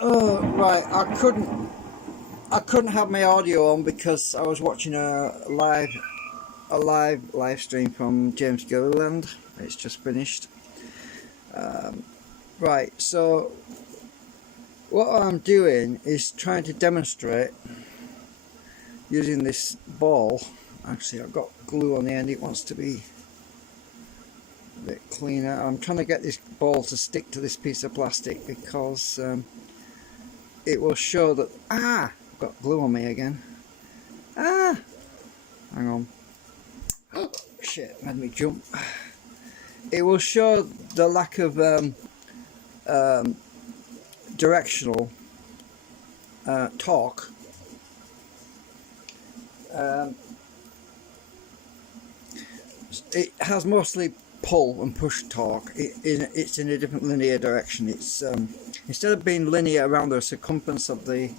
Oh right, I couldn't have my audio on because I was watching a live stream from James Gilliland. It's just finished. Right, so what I'm doing is trying to demonstrate using this ball. Actually, I've got glue on the end. It wants to be a bit cleaner. I'm trying to get this ball to stick to this piece of plastic because it will show that I've got glue on me again. Hang on. Oh shit, made me jump. It will show the lack of directional torque. It has mostly pull and push torque. It's in a different linear direction. It's instead of being linear around the circumference of the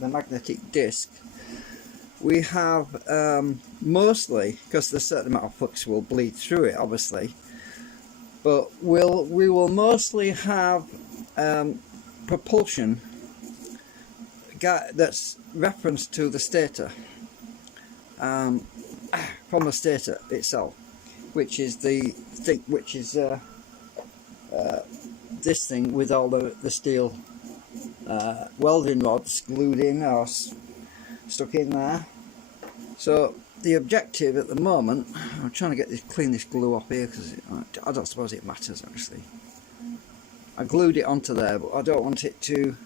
magnetic disc, we have mostly, because there's a certain amount of flux will bleed through it, obviously, but we will mostly have propulsion that's reference to the stator, from the stator itself, which is the thing, which is this thing with all the steel welding rods glued in or stuck in there. So the objective at the moment, I'm trying to clean this glue off here because I don't suppose it matters actually. I glued it onto there, but I don't want it to.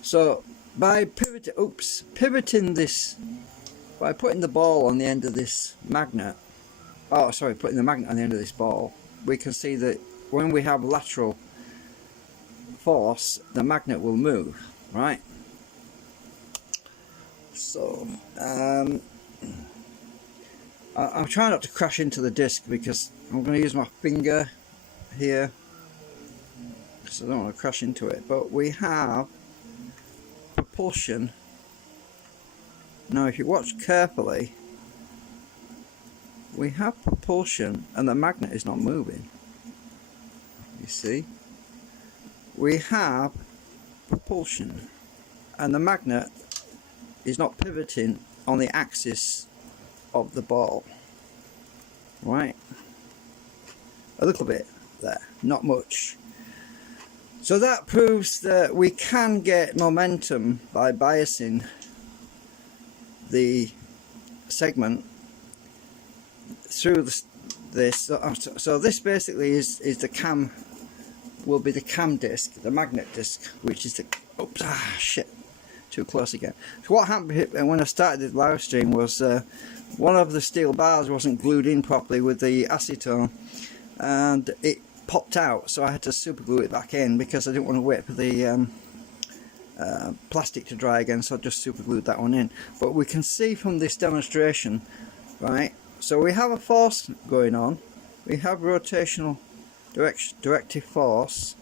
So by pivoting this, by putting the ball on the end of this magnet, putting the magnet on the end of this ball, we can see that when we have lateral force, the magnet will move, right? So I'm trying not to crash into the disc because I'm going to use my finger here because I don't want to crash into it. But we have propulsion. Now if you watch carefully, we have propulsion and the magnet is not moving. You see? We have propulsion and the magnet is not pivoting on the axis of the ball. Right? A little bit there, not much. So that proves that we can get momentum by biasing the segment through this. So this basically is the cam, will be the cam disc, the magnet disc, which is the, oops, shit, too close again. So what happened when I started this live stream was one of the steel bars wasn't glued in properly with the acetone and it popped out, so I had to super glue it back in because I didn't want to wait for the plastic to dry again, so I just super glued that one in. But we can see from this demonstration, right, so we have a force going on, we have rotational directive force,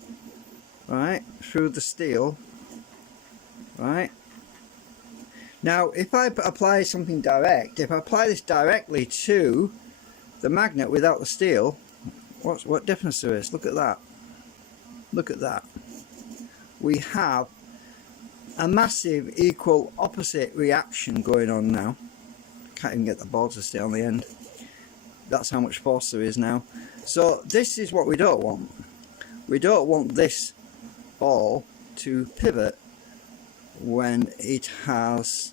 right, through the steel, right. Now if I apply something direct, if I apply this directly to the magnet without the steel, what difference there is? Look at that. Look at that. We have a massive equal opposite reaction going on now. Can't even get the ball to stay on the end. That's how much force there is now. So this is what we don't want. We don't want this ball to pivot when it has,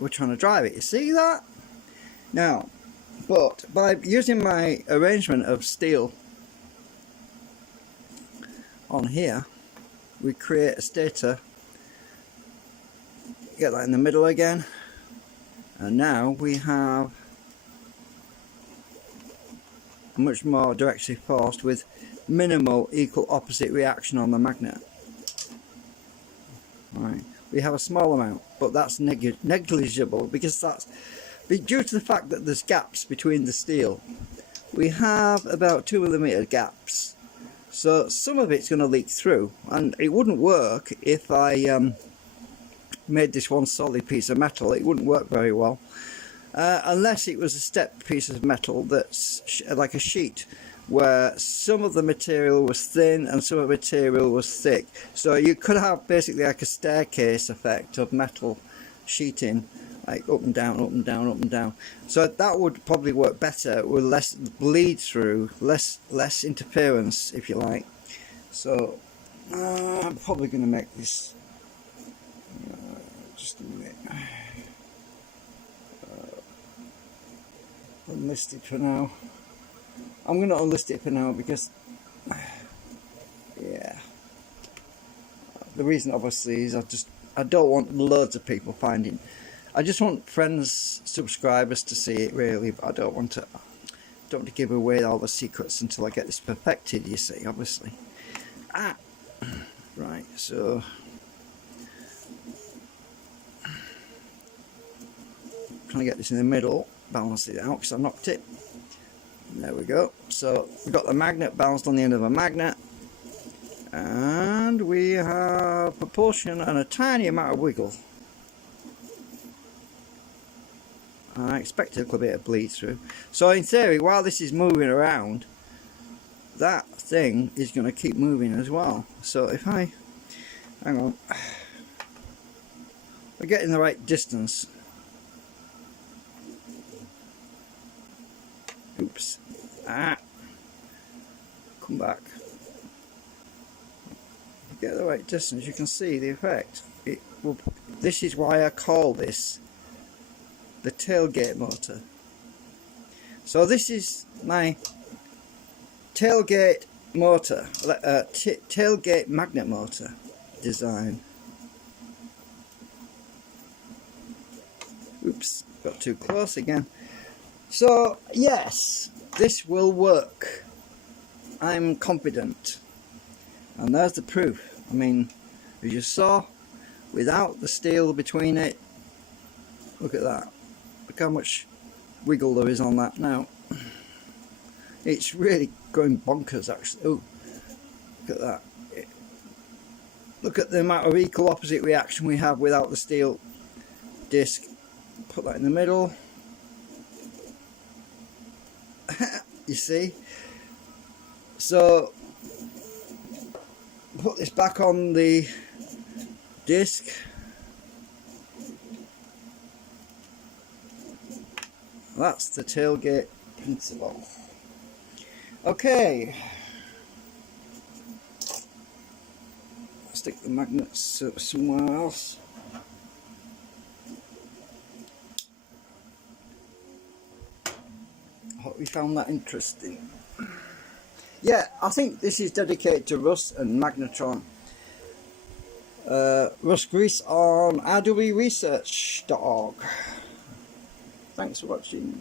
we're trying to drive it. You see that? Now, but by using my arrangement of steel on here, we create a stator, get that in the middle again, and now we have much more directly forced with minimal equal opposite reaction on the magnet. Right. We have a small amount, but that's negligible because that's due to the fact that there's gaps between the steel. We have about 2mm gaps, so some of it's going to leak through, and it wouldn't work if I made this one solid piece of metal. It wouldn't work very well unless it was a stepped piece of metal that's like a sheet where some of the material was thin and some of the material was thick. So you could have basically like a staircase effect of metal sheeting, like up and down, up and down, up and down. So that would probably work better with less bleed through, less interference, if you like. So I'm probably going to make this just a minute unlisted for now. I'm going to unlist it for now because yeah, the reason obviously is I don't want loads of people finding. I just want friends, subscribers to see it really, but I don't want to give away all the secrets until I get this perfected, you see, obviously. Right, so trying to get this in the middle, balance it out because I knocked it. There we go. So we've got the magnet balanced on the end of a magnet, and we have proportion and a tiny amount of wiggle. I expect a little bit of bleed through. So in theory, while this is moving around, that thing is going to keep moving as well. So if I, hang on, we're getting the right distance. Oops. Come back. Get the right distance, you can see the effect. This is why I call this the tailgate motor. So this is my tailgate motor, tailgate magnet motor design. Oops, got too close again. So yes, this will work. I'm confident, and there's the proof. I mean, as you saw, without the steel between it, look at that. Look how much wiggle there is on that now. It's really going bonkers actually. Oh, look at that. Look at the amount of equal opposite reaction we have without the steel disc. Put that in the middle. You see? So put this back on the disc. That's the tailgate principle. Okay. Stick the magnets somewhere else. Hope you found that interesting. Yeah, I think this is dedicated to Russ and magnetron. Russ Grease on rwresearch.org. Thanks for watching.